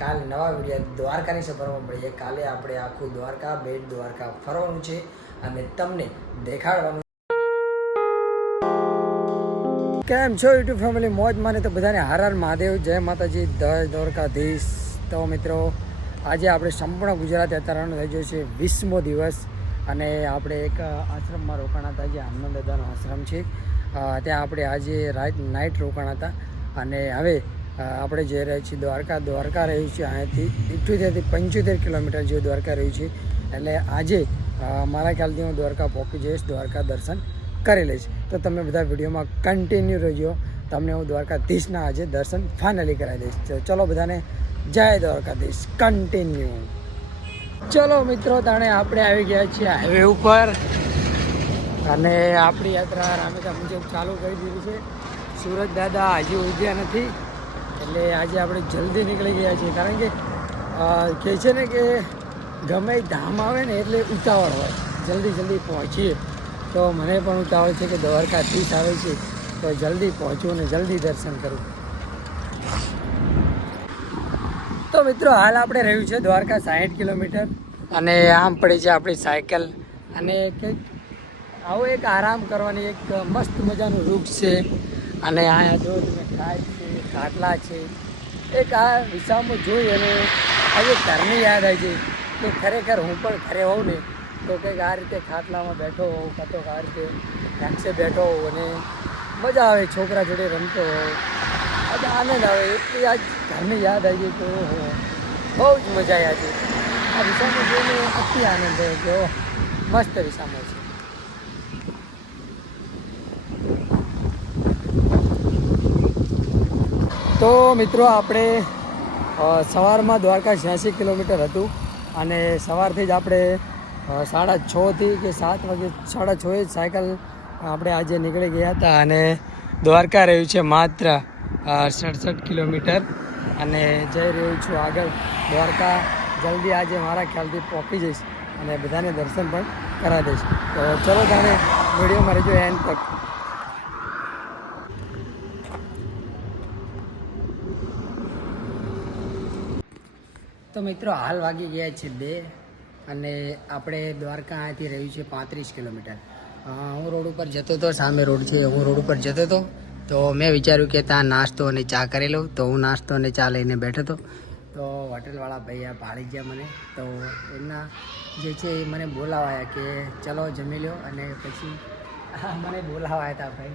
કાલ નવા વીડિયો દ્વારકાની સફરમાં મળીએ. કાલે આપણે આખું દ્વારકા, બેટ દ્વારકા ફરવાનું છે અને તમને દેખાડવાનું કેમ છો યુટ્યુબ ફેમિલી? મોજ માને તો બધાને. હારાર હર મહાદેવ. જય માતાજી. દ દ્વારકાધીશ. તો મિત્રો, આજે આપણે સંપૂર્ણ ગુજરાત યાત્રાનો થઈ ગયો છે. વીસમો દિવસ. અને આપણે એક આશ્રમમાં રોકાણા હતા, જે આનંદ દાદાનો આશ્રમ છે. ત્યાં આપણે આજે રાત નાઇટ રોકાણા હતા. અને હવે આપણે જઈ રહ્યા છીએ દ્વારકા. દ્વારકા રહ્યું છે અહીંયાથી ઇઠ્યોતેરથી પંચોતેર કિલોમીટર જેવું દ્વારકા રહ્યું છે. એટલે આજે મારા ખ્યાલથી હું દ્વારકા પહોંચી જઈશ, દ્વારકા દર્શન કરી લઈશ. તો તમે બધા વિડીયોમાં કન્ટિન્યુ રહેજો. તમને હું દ્વારકાધીશના આજે દર્શન ફાઇનલી કરાવી દઈશ. તો ચલો બધાને જય દ્વારકાધીશ કન્ટિન્યુ ચલો મિત્રો, તાણે આપણે આવી ગયા છીએ હાઈવે ઉપર. અને આપણી યાત્રા રામેતા મુજબ ચાલુ કરી દીધી છે. સુરત દાદા હજી ઉગ્યા નથી. એટલે આજે આપણે જલ્દી નીકળી ગયા છીએ. કારણ કે કહે છે ને કે ગમે ધામ આવે ને એટલે ઉતાવળ હોય. જલ્દી જલ્દી પહોંચીએ. તો મને પણ ઉતાવળ છે કે દ્વારકાધીશ આવે છે, તો જલ્દી પહોંચું અને જલ્દી દર્શન કરું. તો મિત્રો, હાલ આપણે રહ્યું છે દ્વારકા સાહીઠ કિલોમીટર. અને આમ પડી છે આપણી સાયકલ. અને કંઈક આવો એક આરામ કરવાની એક મસ્ત મજાનું વૃક્ષ છે. અને આ જો તમે છે ખાટલા છે. એક આ વિસામાં જોઈ અને આજે ઘરની યાદ આવી છે કે ખરેખર હું પણ ઘરે હોઉં ને, તો કંઈક આ રીતે ખાટલામાં બેઠો હોઉં કાં તો આ રીતે ટેક્સે બેઠો હોઉં અને મજા આવે, છોકરા જોડે રમતો આજે આનંદ આવે, એટલી આજ ઘરની યાદ આવી ગઈ ઓહો, બહુ જ મજા આવી આજે આ વિસામાં જોઈને અતિ આનંદ થયો કે મસ્ત વિસામો છે. તો મિત્રો આપણે સવારમાં દ્વારકા છ્યાસી કિલોમીટર હતું અને સવારથી જ આપણે સાડા છથી કે સાત વાગે, સાડા છએ જ સાયકલ આપણે આજે નીકળી ગયા હતા અને દ્વારકા રહ્યું છે માત્ર સડસઠ કિલોમીટર. અને જઈ રહ્યું છું આગળ. દ્વારકા જલ્દી આજે મારા ખ્યાલથી પહોંચી જઈશ અને બધાને દર્શન પણ કરાવી દઈશ. તો ચલો તમે વિડીયોમાં રહેજો એન્ડ તક. તો મિત્રો હાલ વાગી ગયા છે બે અને આપણે દ્વારકા અહીંયાથી રહ્યું છે પાંત્રીસ કિલોમીટર. હું રોડ ઉપર જતો હતો સામે રોડ છે હું રોડ ઉપર જતો હતો તો મેં વિચાર્યું કે ત્યાં નાસ્તો અને ચા કરી લઉં. તો હું નાસ્તો અને ચા લઈને બેઠો હતો. તો હોટલવાળા ભાઈ આ ભાળી ગયા મને. તો એમના જે છે એ મને બોલાવાયા કે ચલો જમી લો અને પછી મને બોલાવાયા હતા ભાઈ.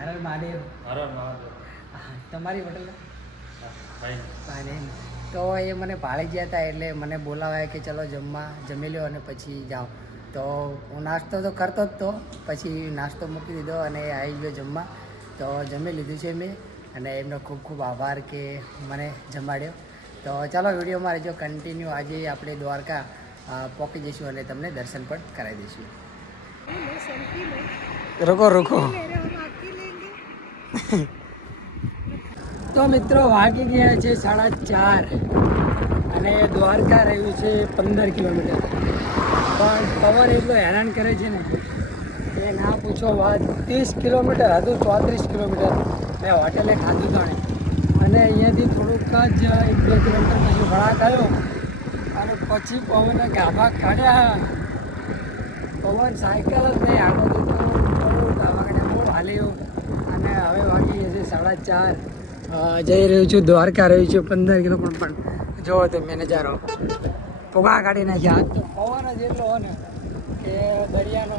હર મહાદેવ. હા, તમારી હોટલ? પાણી તો એ મને ભાળી ગયા હતા એટલે મને બોલાવાય કે ચલો જમવા જમી લો અને પછી જાઓ. તો હું નાસ્તો તો કરતો જ તો પછી નાસ્તો મૂકી દીધો અને એ આવી ગયો જમવા. તો જમી લીધું છે મેં અને એમનો ખૂબ ખૂબ આભાર કે મને જમાડ્યો. તો ચાલો વિડીયોમાં રહેજો કન્ટિન્યુ આજે આપણે દ્વારકા પહોંચી જઈશું અને તમને દર્શન પણ કરાવી દઈશું. રોકો રોકો. તો મિત્રો વાગી ગયા છે સાડા ચાર અને દ્વારકા રહ્યું છે પંદર કિલોમીટર. પણ પવન એટલો હેરાન કરે છે ને કે ના પૂછો વાત. ત્રીસ કિલોમીટર હતું, ચોત્રીસ કિલોમીટર. મેં હોટેલે ખાધું તાણે અને અહીંયાથી થોડુંક જ એક બે કિલોમીટર પછી વળાંક આવ્યો. અને પછી પવને ગાભા કાઢ્યા. પવન સાયકલ જ નહીં આગળ તો થોડું ગાભા કાઢ્યા, બહુ હાલ્યો. અને હવે વાગી ગયા છે સાડા ચાર. જઈ રહ્યું છું, દ્વારકા રહ્યું છું, પંદર કિલો પણ પણ જોવો તમે મેનેજરો પોગા કાઢી નાખ્યા. તો પવન જ એટલો ને કે દરિયાનો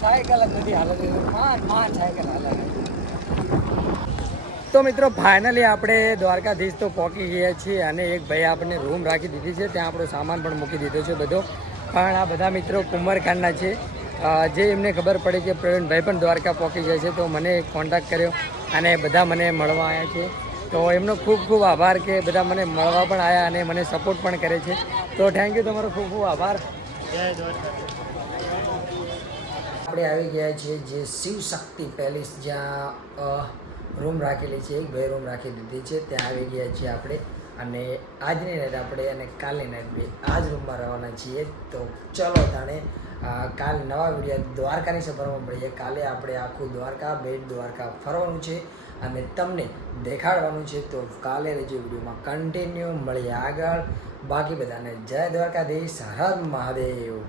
સાયકલ જ નથી હાલત. પાંચ પાંચ સાયકલ હાલત તો મિત્રો ફાઇનલી આપણે દ્વારકાધીશ તો પહોંચી ગયા છીએ અને એક ભાઈ આપણને રૂમ રાખી દીધી છે. ત્યાં આપણો સામાન પણ મૂકી દીધો છે બધો. પણ આ બધા મિત્રો કુંભરકાંડના છે. જે એમને ખબર પડી કે પ્રવીણભાઈ પણ દ્વારકા પહોંચી જાય છે, તો મને કોન્ટેક્ટ કર્યો. અને બધા મને મળવા આવ્યા છે. તો એમનો ખૂબ ખૂબ આભાર કે બધા મને મળવા પણ આવ્યા અને મને સપોર્ટ પણ કરે છે. તો થેન્ક યુ તમારો ખૂબ ખૂબ આભાર. આપણે આવી ગયા છીએ જે શિવ શક્તિ પેલેસ જ્યાં રૂમ રાખેલી છે. એક બે રૂમ રાખી દીધી છે. ત્યાં આવી ગયા છીએ આપણે. અને આજની નાઈટ આપણે અને કાલની નાઈટ બે આ જ રૂમમાં રહેવાના છીએ. તો ચલો તાણે કાલ નવા વીડિયો દ્વારકાની સફરમાં મળીએ. કાલે આપણે આખું દ્વારકા, બેટ દ્વારકા ફરવાનું છે અને તમને દેખાડવાનું છે. તો કાલે રજૂ વિડીયોમાં કન્ટિન્યુ મળીએ આગળ. બાકી બધાને જય દ્વારકાધીશ. હર મહાદેવ.